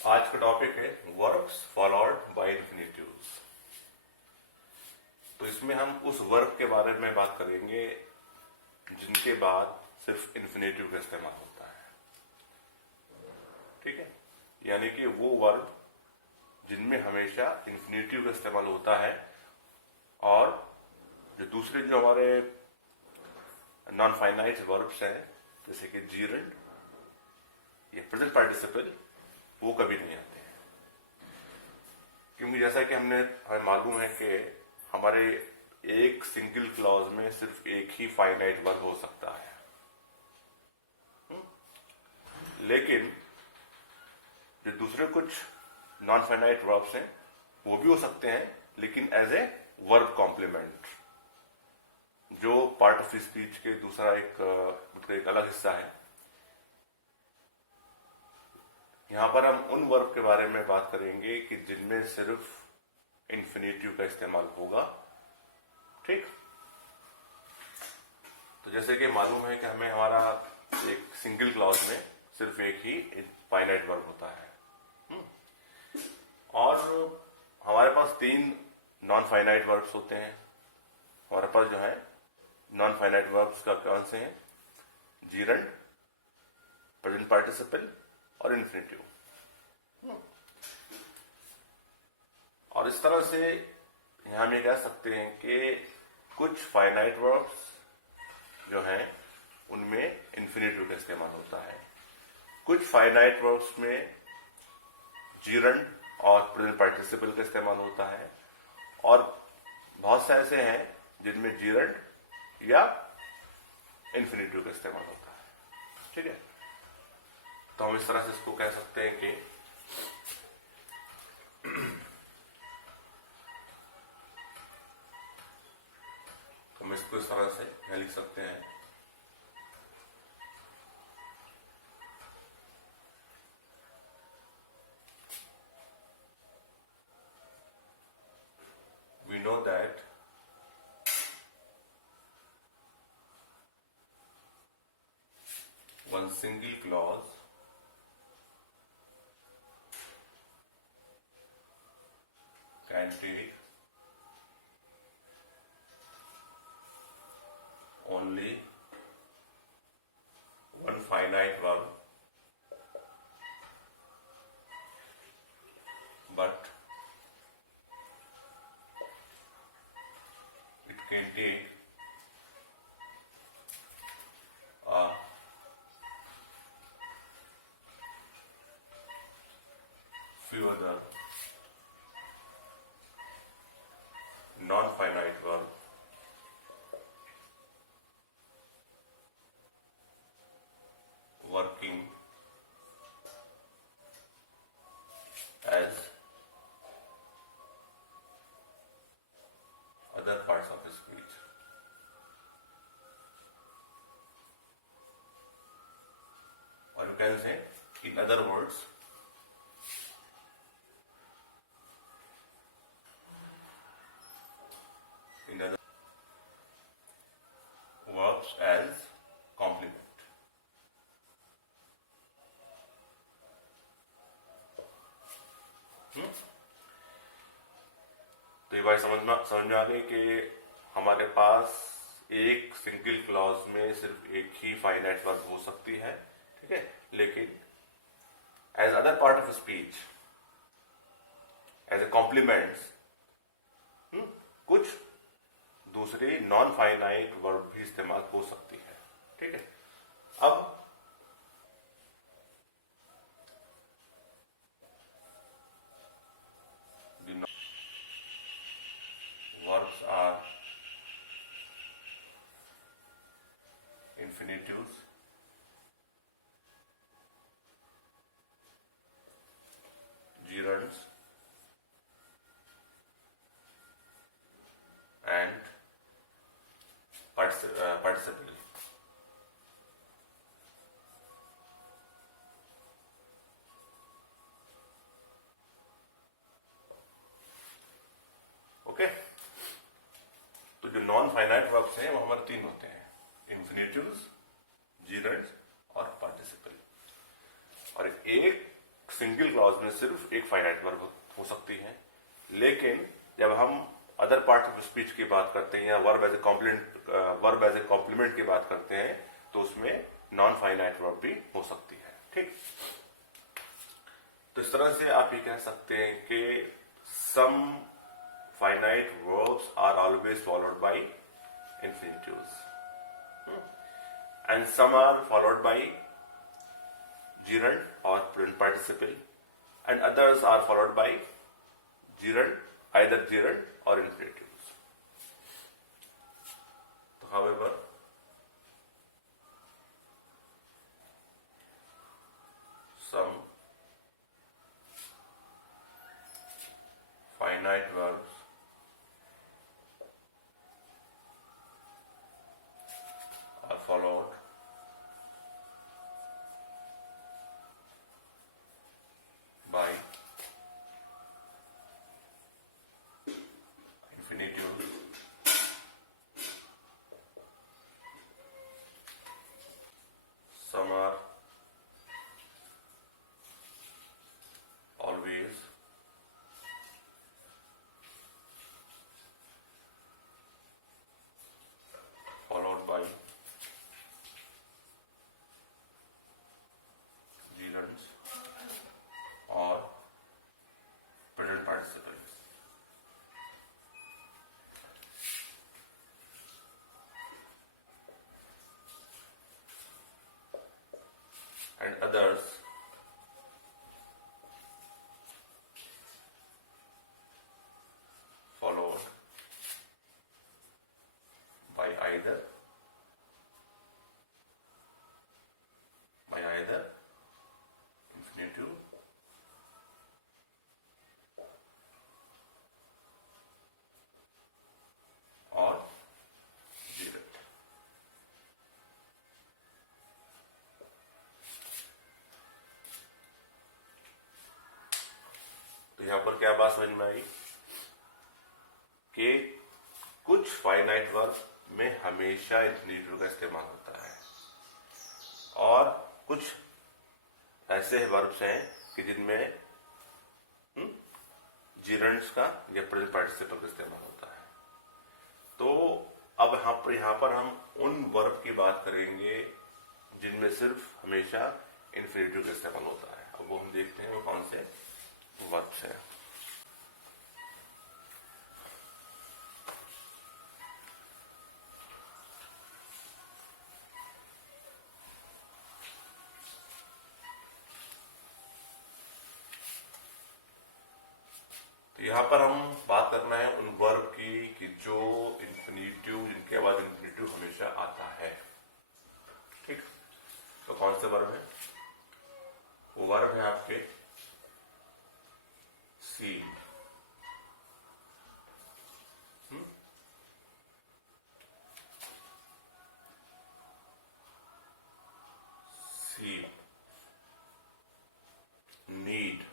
आज का टॉपिक है वर्ब्स फॉलोड बाय इंफिनिटिव्स। तो इसमें हम उस वर्ब के बारे में बात करेंगे जिनके बाद सिर्फ इंफिनिटिव का इस्तेमाल होता है। ठीक है, यानी कि वो वर्ब जिनमें हमेशा इंफिनिटिव का इस्तेमाल होता है और जो दूसरे जो हमारे नॉन फाइनाइट वर्ब्स हैं जैसे कि जीरंड या प्रेजेंट पार्टिसिपल वो कभी नहीं आते हैं, क्योंकि जैसा कि हमें मालूम है कि हमारे एक सिंगल क्लॉज में सिर्फ एक ही फाइनाइट वर्ब हो सकता है। लेकिन जो दूसरे कुछ नॉन फाइनाइट वर्ब्स हैं वो भी हो सकते हैं, लेकिन एज ए वर्ब कॉम्प्लीमेंट, जो पार्ट ऑफ स्पीच के दूसरा एक अलग हिस्सा है। यहां पर हम उन वर्ब के बारे में बात करेंगे कि जिनमें सिर्फ इंफिनिटिव का इस्तेमाल होगा। ठीक, तो जैसे कि मालूम है कि हमें हमारा एक सिंगल क्लॉज में सिर्फ एक ही फाइनाइट वर्ब होता है और हमारे पास 3 नॉन फाइनाइट वर्ब्स होते हैं। हमारे पास जो है नॉन फाइनाइट वर्ब्स का कौन से हैं? जीरंड, प्रेजेंट पार्टिसिपल और इंफिनिटिव। और इस तरह से यहां हम ये कह सकते हैं कि कुछ फाइनाइट वर्ब्स जो हैं उनमें इंफिनिटिव का इस्तेमाल होता है, कुछ फाइनाइट वर्ब्स में जीरंड और प्रेजेंट पार्टिसिपल का इस्तेमाल होता है और बहुत से ऐसे हैं जिनमें जीरंड या इंफिनिटिव का इस्तेमाल होता है। ठीक है, तो हम इस तरह से इसको कह सकते हैं कि हम इसको इस तरह से यहां लिख सकते हैं। We know that one single clause can take only one finite verb, but it can take a few other non-finite verb working as other parts of the speech. Or you can say, in other words, in other verbs as complement. तो ये बात समझ में आ गई कि हमारे पास एक single clause में सिर्फ एक ही फाइनाइट वर्ब हो सकती है। ठीक है, लेकिन as other part of speech, as a complements, कुछ दूसरे नॉन फाइनाइट वर्ब भी इस्तेमाल हो सकती है। ठीक है, अब verbs are infinitives, gerunds and participle. Okay, तो जो नॉन फाइनाइट वर्ब्स हैं वो हमारे 3 होते हैं: इंफिनिटिव्स, जीरंड्स और पार्टिसिपल। और एक सिंगल क्लॉज में सिर्फ एक फाइनाइट वर्ब हो सकती है, लेकिन जब हम अदर पार्ट ऑफ स्पीच की बात करते हैं या वर्ब एज ए कॉम्प्लीमेंट की बात करते हैं तो उसमें नॉन फाइनाइट वर्ब भी हो सकती है। ठीक, तो इस तरह से आप ये कह सकते हैं कि some finite verbs are always followed by infinitives and some are followed by gerund or present participle and others are followed by either gerund or infinitives. However, some finite verbs are followed by infinitives, some are always, followed by gerunds or present participles. And others followed by either infinitive or gerund. तो यहां पर क्या बात समझ में आई कि कुछ finite verb में हमेशा इंफिनिटिव का इस्तेमाल होता है और कुछ ऐसे वर्ब्स हैं कि जिनमें gerunds का या प्रेजेंट पार्टिसिपल का इस्तेमाल होता है। तो अब यहां पर हम उन वर्ब की बात करेंगे जिनमें सिर्फ हमेशा इंफिनिटिव का इस्तेमाल होता है। अब वो हम देखते हैं वो कौन से वर्ब्स हैं। यहां पर हम बात करना है उन वर्ब की कि जो इंफिनिटिव, जिनके बाद इंफिनिटिव हमेशा आता है। ठीक, तो कौन से वर्ब है? वो वर्ब है आपके सी, सी, नीड,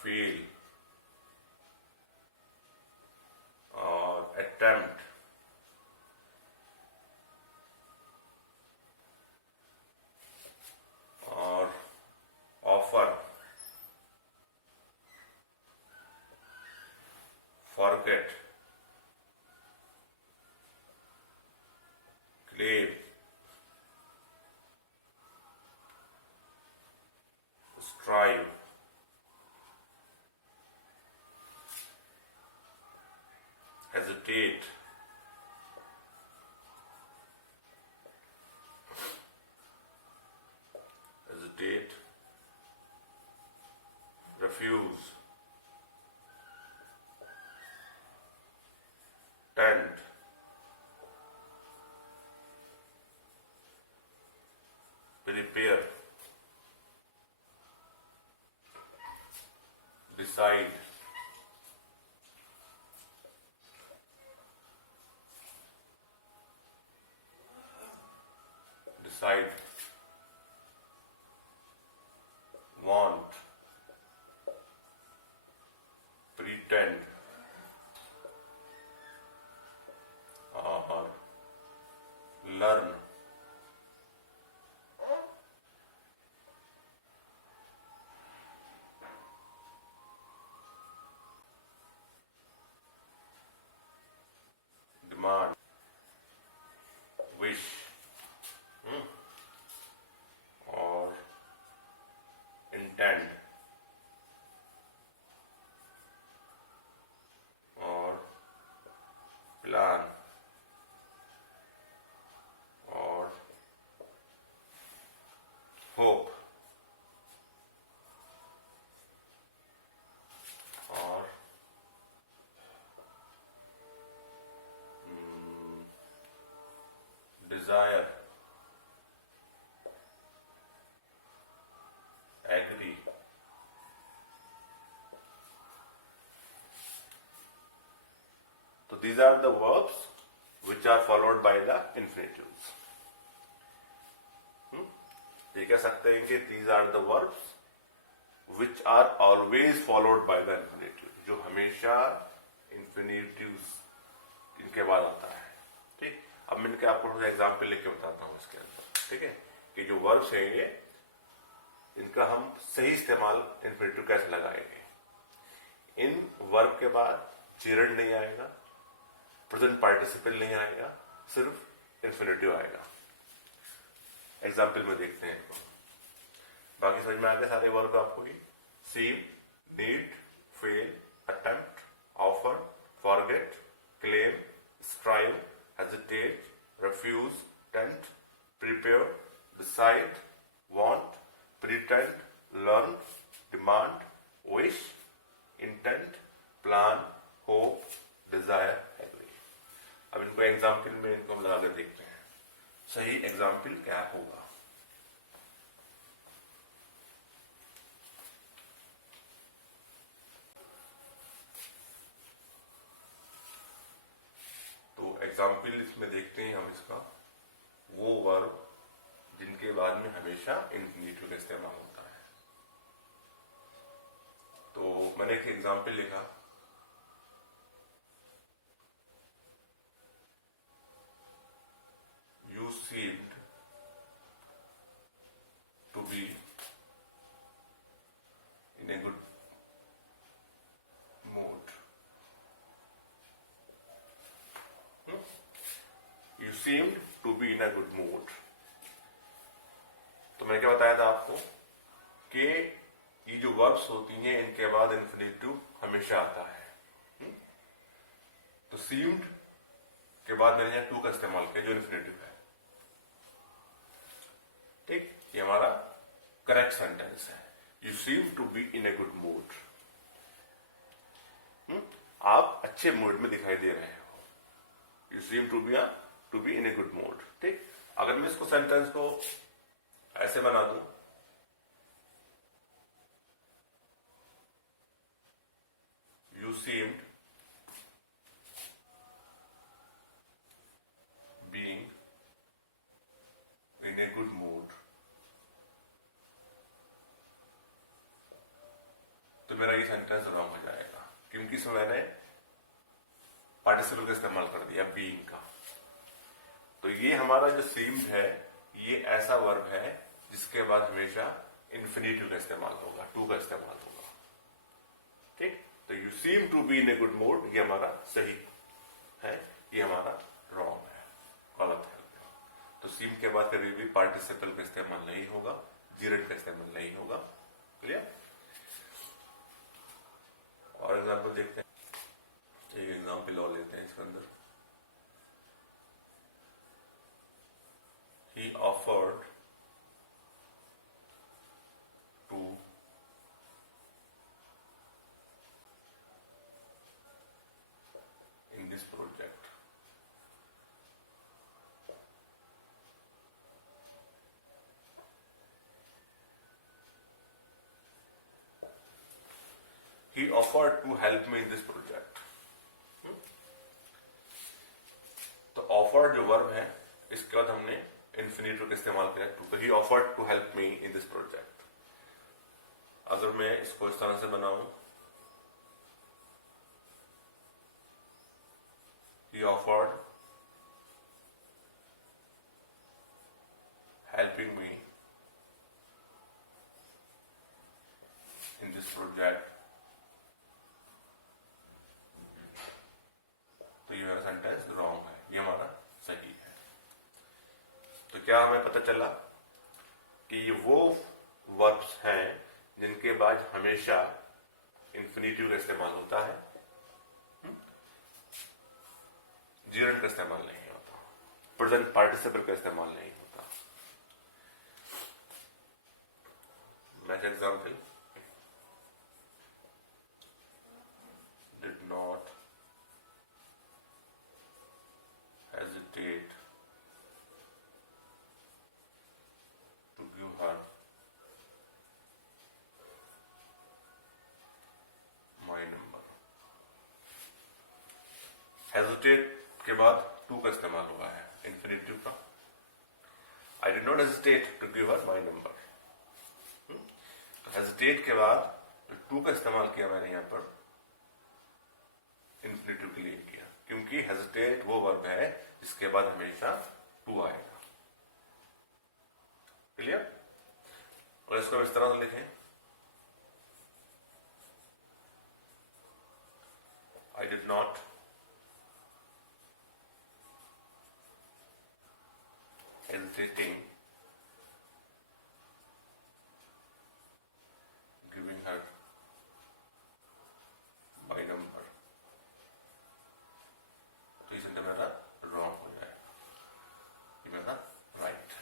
feel और attempt, और offer, forget, claim, strive, hesitate, refuse, tempt, prepare, decide, want, pretend, or learn, these are the verbs which are followed by the infinitives. ये कह सकते हैं कि these are the verbs which are always followed by the infinitive, जो हमेशा infinitives इनके बाद आता है. ठीक, अब मैं इनके आपको थोड़ा एग्जाम्पल लिख के बताता हूँ इसके अंदर. ठीक है, कि जो वर्ब्स हैं ये, इनका हम सही इस्तेमाल इन्फिनिटिव कैसे लगाएंगे. इन वर्ब के बाद जीरंड नहीं आएगा, प्रेजेंट पार्टिसिपल नहीं आएगा, सिर्फ इन्फिनिटिव आएगा. एग्जाम्पल में देखते हैं. बाकी समझ में आ गए सारे वर्ब आपको ही. Seek, need, fail, attempt, offer, forget, claim, strive, hesitate, refuse, tempt, prepare, decide, want, pretend, learn, demand, wish, intent, plan, hope, desire, agree. अब इनको एग्जाम्पल में इनको हम लगा कर देखते हैं. सही एग्जाम्पल क्या होगा. तो एग्जाम्पल इसमें देखते हैं हम इसका, वो वर्ब जिनके बाद में हमेशा इन्फिनिटिव का इस्तेमाल होता है. तो मैंने एक एग्जाम्पल लिखा. You seemed to be in a good mood. You seemed to be in a good mood. तो मैंने क्या बताया था आपको कि ये जो वर्ब्स होती हैं इनके बाद इन्फिनिटिव हमेशा आता है. तो सीम्ड के बाद मैंने यहाँ टू का इस्तेमाल किया जो इन्फिनिटिव है. ठीक, ये हमारा करेक्ट सेंटेंस है. You seem to be in a good mood. आप अच्छे मूड में दिखाई दे रहे हो. You seem to be in a good mood. ठीक, अगर मैं इसको सेंटेंस को ऐसे बना दूं, you seemed being in a good mood, तो मेरा ये सेंटेंस रॉन्ग हो जाएगा, क्योंकि इसमें मैंने पार्टिसिपल का इस्तेमाल कर दिया बीइंग का. तो ये हमारा जो सीम्ड है ये ऐसा वर्ब है जिसके बाद हमेशा इन्फिनिटिव का इस्तेमाल होगा, टू का इस्तेमाल होगा. ठीक, तो you seem to be in a good mood ये हमारा सही है, ये हमारा रॉन्ग है, गलत है. तो सीम के बाद कभी भी पार्टिसिपल का इस्तेमाल नहीं होगा, जीरेंड का इस्तेमाल नहीं होगा. क्लियर. और एग्जाम्पल देखते हैं. एक एग्जाम्पल और लेते हैं इसके अंदर. He offered to in this project. He offered to help me in this project. तो ऑफर्ड जो वर्ब है इसके बाद हमने इन्फिनिटिव का इस्तेमाल किया. तो he offered to help me in this project. अगर मैं इसको इस तरह से बनाऊं, he offered helping me in this project, तो ये मेरा सेंटेंस रॉन्ग है, ये हमारा सही है. तो क्या हमें पता चला कि ये वो वर्ब्स हैं जिनके बाद हमेशा इन्फिनिटिव का इस्तेमाल होता है, जीरंड का इस्तेमाल नहीं होता, प्रेजेंट पार्टिसिपल का इस्तेमाल नहीं होता. Match example. Did not hesitate to give her my number. Hesitate के बाद टू का इस्तेमाल हुआ है इंफिनिटिव का। I did not hesitate to give her my number. तो हेजिटेट के बाद टू का इस्तेमाल किया मैंने यहां पर इंफिनिटिव के लिए किया, क्योंकि हेजिटेट वो वर्ब है जिसके बाद हमेशा टू आएगा। क्लियर? और इसको इस तरह से लिखें, आई did not hesitating giving her my number। तो इस सेंटेंस मेरा रॉन्ग हो जाए, ये मेरा right.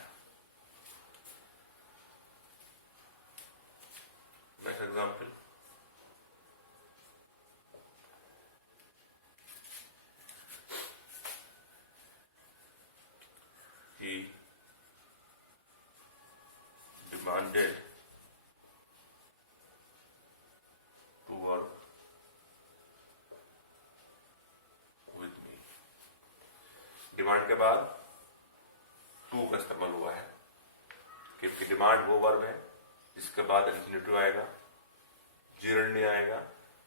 Next example, he demanded to work with me। Demand के बाद टू का इस्तेमाल हुआ है, क्योंकि डिमांड वो वर्ब है जिसके बाद इंफिनिटिव आएगा, जीरंडी आएगा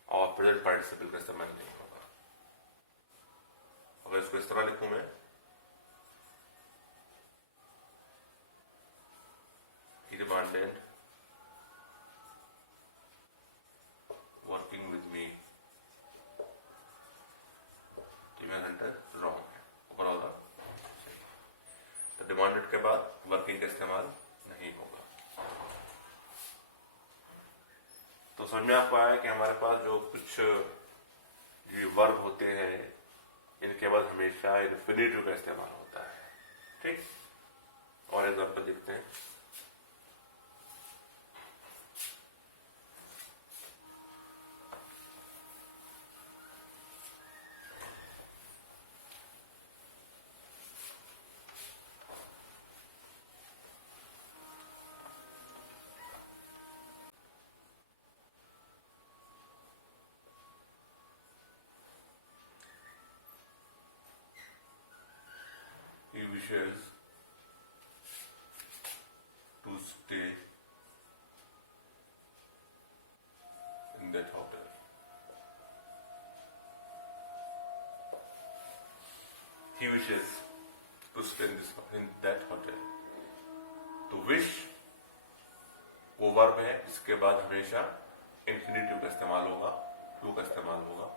और प्रेजेंट पार्टिसिपल का इस्तेमाल नहीं होगा। अगर इसको इस तरह लिखूं मैं, he demanded working with me, तो मेरा सेंटेंस रॉन्ग है। ऊपर वाला तो डिमांडेड के बाद वर्किंग का इस्तेमाल नहीं होगा। तो समझ में आपको आया कि हमारे पास जो कुछ ये वर्ब होते हैं इनके बाद हमेशा इंफिनिटिव का इस्तेमाल होता है। ठीक, और एग्जाम्पल देखते हैं। He wishes to stay in that hotel। He wishes to stay in that hotel। तो wish वो वर्ब है इसके बाद हमेशा इंफिनिटिव का इस्तेमाल होगा, टू का इस्तेमाल होगा।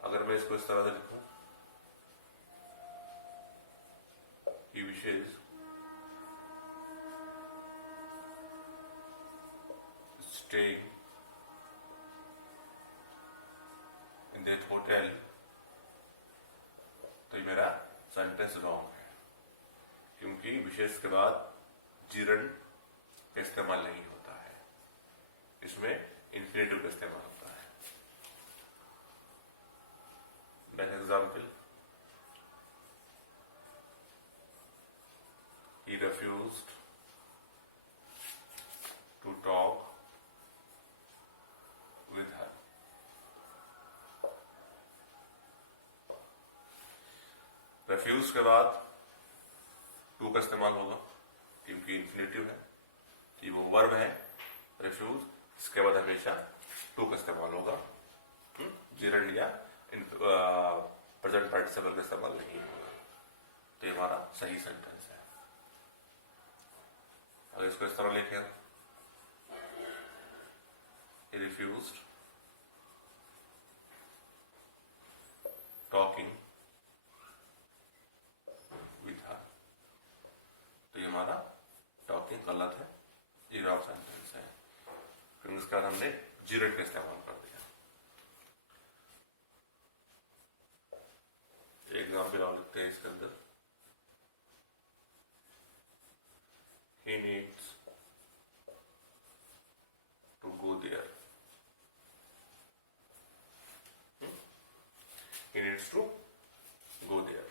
अगर मैं इसको इस तरह से लिखूं, he wishes staying in that hotel, तो ये मेरा सेंटेंस रॉन्ग है, क्योंकि विशेष के बाद जीरन का इस्तेमाल नहीं होता है, इसमें इंफिनिटिव का इस्तेमाल होता है। Next example, he refused to talk with her। refuse के बाद टू का इस्तेमाल होगा, क्योंकि इंफिनिटिव है, ये वो वर्ब है refuse, इसके बाद हमेशा टू का इस्तेमाल होगा। जीरन या प्रेजेंट पार्टिसिपल का इस्तेमाल नहीं होगा, तो ये हमारा सही सेंटेंस है। अगर इसको इस तरह लिखें, he refused talking with her, तो ये हमारा टॉकिंग गलत है, ये रॉन्ग सेंटेंस है, क्योंकि इसके बाद हमने जीरन का इस्तेमाल कर दिया। एग्जाम्पल और लिखते हैं इसके अंदर, he needs to go there। he needs to go there।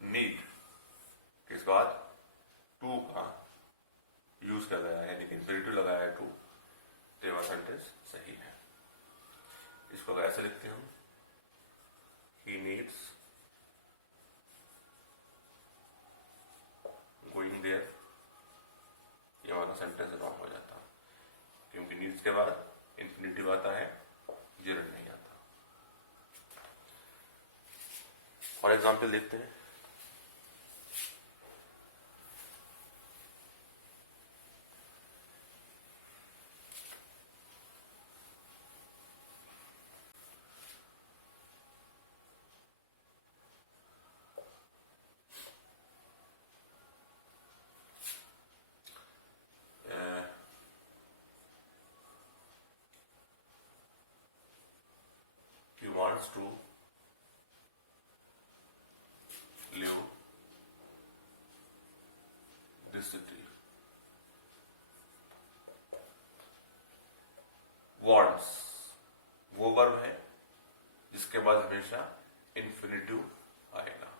need के बाद टू का यूज कर रहा है, यानी कि इंफिनिटिव लगाया है टू, तो हमारा सेंटेंस सही है। इसको अगर ऐसे लिखते हम, ही नीड्स गोइंग देयर, ये हमारा सेंटेंस रॉन्ग हो जाता, क्योंकि नीड्स के बाद इंफिनिटिव आता है, जेरंड नहीं आता। और एग्जाम्पल देखते हैं। He wants to live this city. Wants वो वर्ब है जिसके बाद हमेशा इंफिनिटिव आएगा।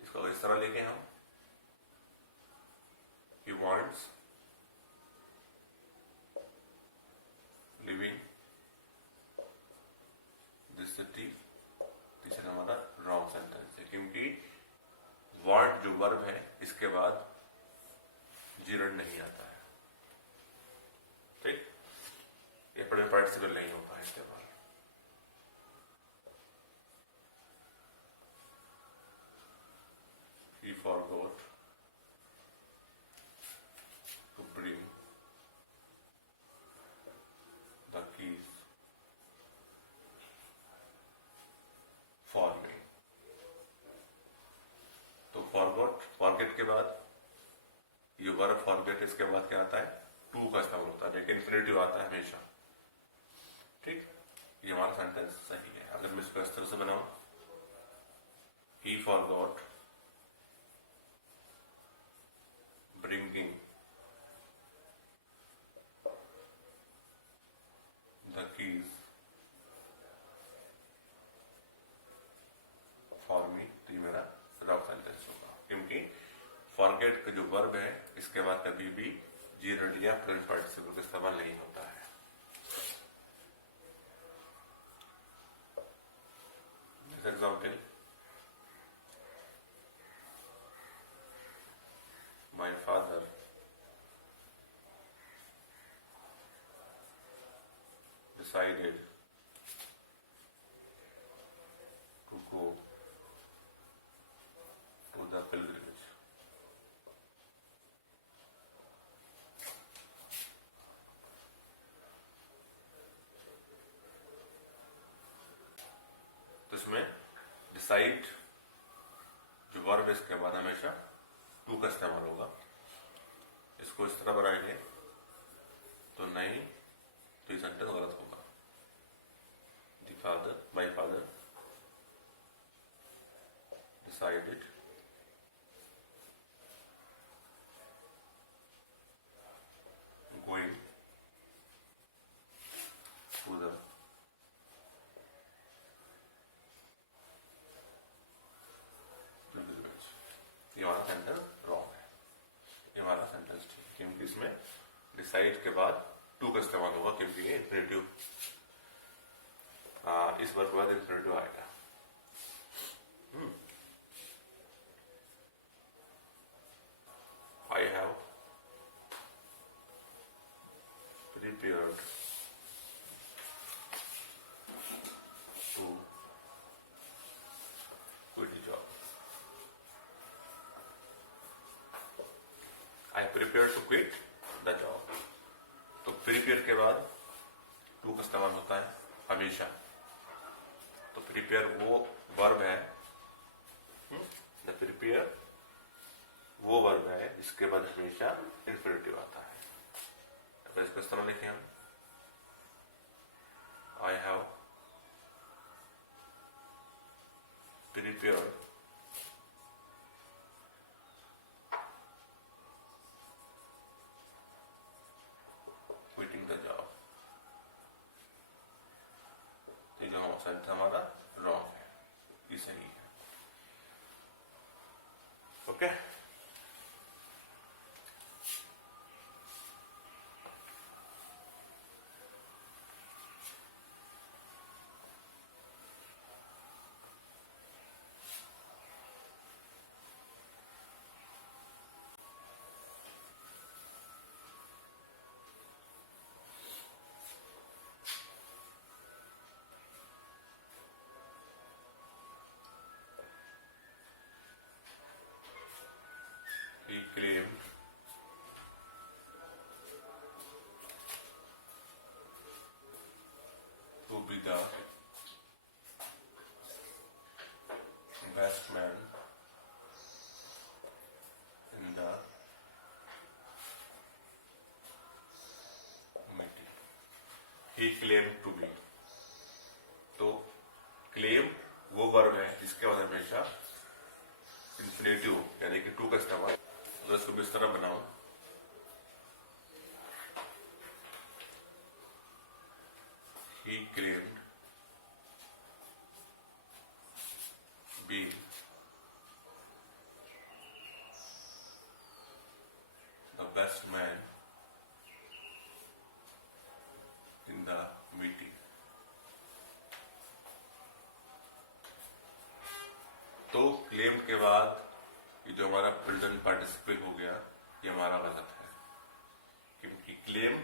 इसको इस तरह लेके हम, he wants living this city, तीसरा हमारा रॉन्ग सेंटेंस है, क्योंकि वांट जो वर्ब है इसके बाद जीरंड नहीं आता है। ठीक, ये बड़े पार्टिसिपल नहीं होता है इस्तेमाल। He forgot to bring the keys for me. तो forgot, forget के बाद ये वर्ब forget, इसके बाद क्या आता है, टू का इस्तेमाल होता है, लेकिन इंफिनिटिव आता है हमेशा। ठीक, ये हमारा सेंटेंस सही है। अगर मैं इसको इस तरह से बनाऊं, he forgot bringing the keys for me, तो ये मेरा रॉन्ग सेंटेंस होगा, क्योंकि फॉरगेट का जो वर्ब है इसके बाद कभी भी जीरंड या प्रेजेंट पार्टिसिपल का इस्तेमाल नहीं होता है। This example, my father decided to go to the pilgrimage. तो इसमें डिसाइड जो वर्ब है इसके बाद हमेशा टू का इस्तेमाल होगा। इसको इस तरह बनाएंगे तो नहीं, तो ये सेंटेंस गलत होगा। The father, my father decided going to the pilgrimage। ये हमारा सेंटेंस रॉन्ग है, ये हमारा सेंटेंस ठीक, क्योंकि इसमें डिसाइड के बाद टू का इस्तेमाल होगा, क्योंकि ये इंफिनिटिव, इस वर्ब के बाद इंफिनिटिव आएगा। I have prepared to quit the job. I prepared to quit the job। तो प्रिपेयर के बाद टू का इस्तेमाल होता है हमेशा। तो प्रिपेयर वो वर्ब है, द प्रिपेयर वो वर्ब है जिसके बाद हमेशा इंफिनिटिव आता है। तो इसको इस तरह लिखें हम, I have prepared quitting the job. ये जो सेंटेंस हमारा रॉन्ग है, ये सही है। Okay, claimed to be the best man in the meeting. He claimed to be. तो क्लेम वो वर्ब है जिसके बाद हमेशा इंफिनिटिव यानी कि टू का इस्तेमाल। अगर इसको इस तरह बनाऊं, he claimed be the best man in the meeting. तो क्लेम के बाद ये जो हमारा प्रेजेंट पार्टिसिपल हो गया, ये हमारा गलत है, क्योंकि क्लेम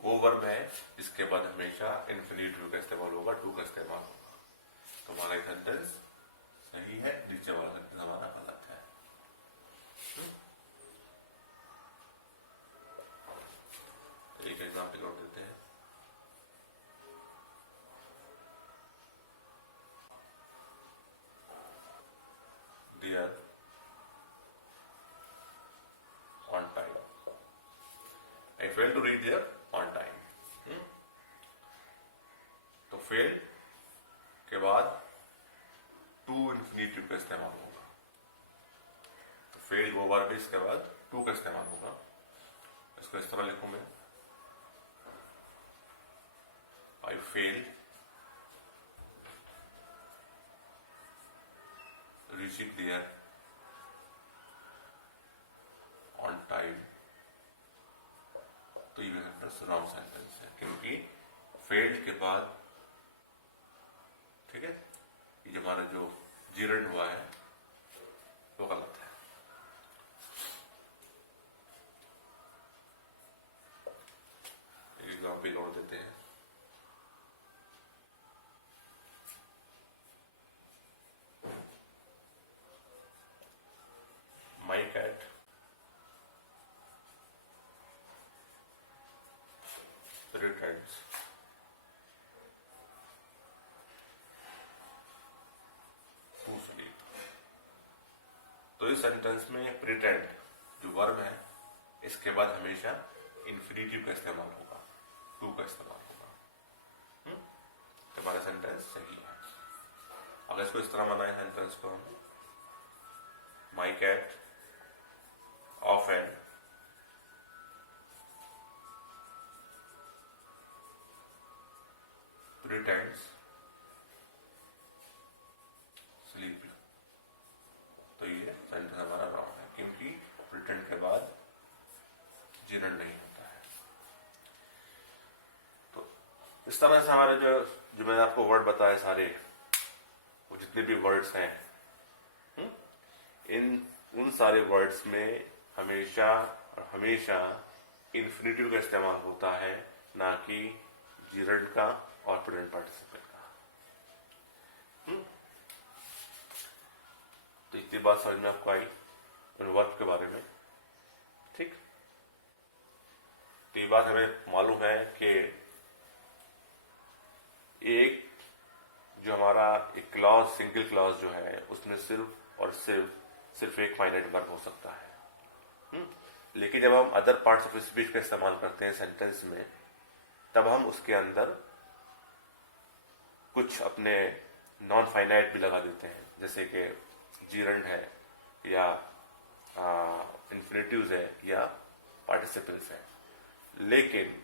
वो वर्ब है जिसके बाद हमेशा इंफिनिटिव का इस्तेमाल होगा, टू का इस्तेमाल होगा। तो हमारा सेंटेंस सही है, नीचे वाला सेंटेंस हमारा गलत है। एक एग्जाम्पल और देते हैं। Dear on time. I failed to reach there on time. तो फेल के बाद टू इंफिनिटिव का इस्तेमाल होगा। तो फेल वो वर्ब है, इसके बाद टू का इस्तेमाल होगा। इसको इस तरह लिखूं मैं, I failed reaching there on time। तो ये सेंटेंस रॉन्ग सेंटेंस है, क्योंकि फेल्ड के बाद, ठीक है, ये जो हमारा जो जीरन हुआ है वो गलत है। एक एग्जाम्पल और देते हैं। My cat pretends to sleep। तो इस सेंटेंस में प्रिटेंड जो वर्ब है, इसके बाद हमेशा इंफिनिटिव का इस्तेमाल होगा, टू का इस्तेमाल होगा। तो हमारा सेंटेंस सही है। अगर इसको इस तरह बनाए सेंटेंस को हम, My cat often pretends sleep। तो ये सेंटेंस हमारा रॉन्ग है, क्योंकि प्रिटेंड के बाद जीरन नहीं होता है। तो इस तरह से हमारे जो मैंने आपको वर्ड बताए सारे, वो जितने भी वर्ड्स हैं, उन सारे वर्ड्स में हमेशा इंफिनिटिव का इस्तेमाल होता है, ना कि जीरंड का और प्रेजेंट पार्टिसिपल का। तो इतनी बात समझ में आपको आई उन वर्ब के बारे में, ठीक। तो ये बात हमें मालूम है कि एक जो हमारा एक क्लॉज, सिंगल क्लॉज जो है, उसमें सिर्फ और सिर्फ एक फाइनाइट वर्ब हो सकता है। लेकिन जब हम अदर पार्ट्स ऑफ स्पीच का इस्तेमाल करते हैं सेंटेंस में, तब हम उसके अंदर कुछ अपने नॉन फाइनाइट भी लगा देते हैं, जैसे कि जीरंड है, या इंफिनिटिव्स है, या पार्टिसिपल्स है। लेकिन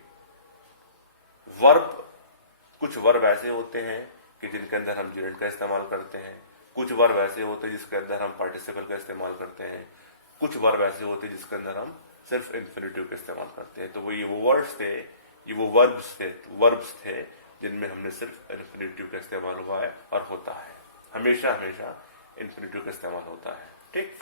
वर्ब, कुछ वर्ब ऐसे होते हैं कि जिनके अंदर हम जीरंड का इस्तेमाल करते हैं, कुछ वर्ब ऐसे होते हैं जिसके अंदर हम पार्टिसिपल का इस्तेमाल करते हैं, कुछ वर्ब ऐसे होते हैं जिसके अंदर हम सिर्फ इंफिनिटिव का इस्तेमाल करते हैं। तो वो वर्ड्स थे, ये वो वर्ब्स थे जिनमें हमने सिर्फ इंफिनिटिव का इस्तेमाल हुआ है और होता है, हमेशा इंफिनिटिव का इस्तेमाल होता है, ठीक।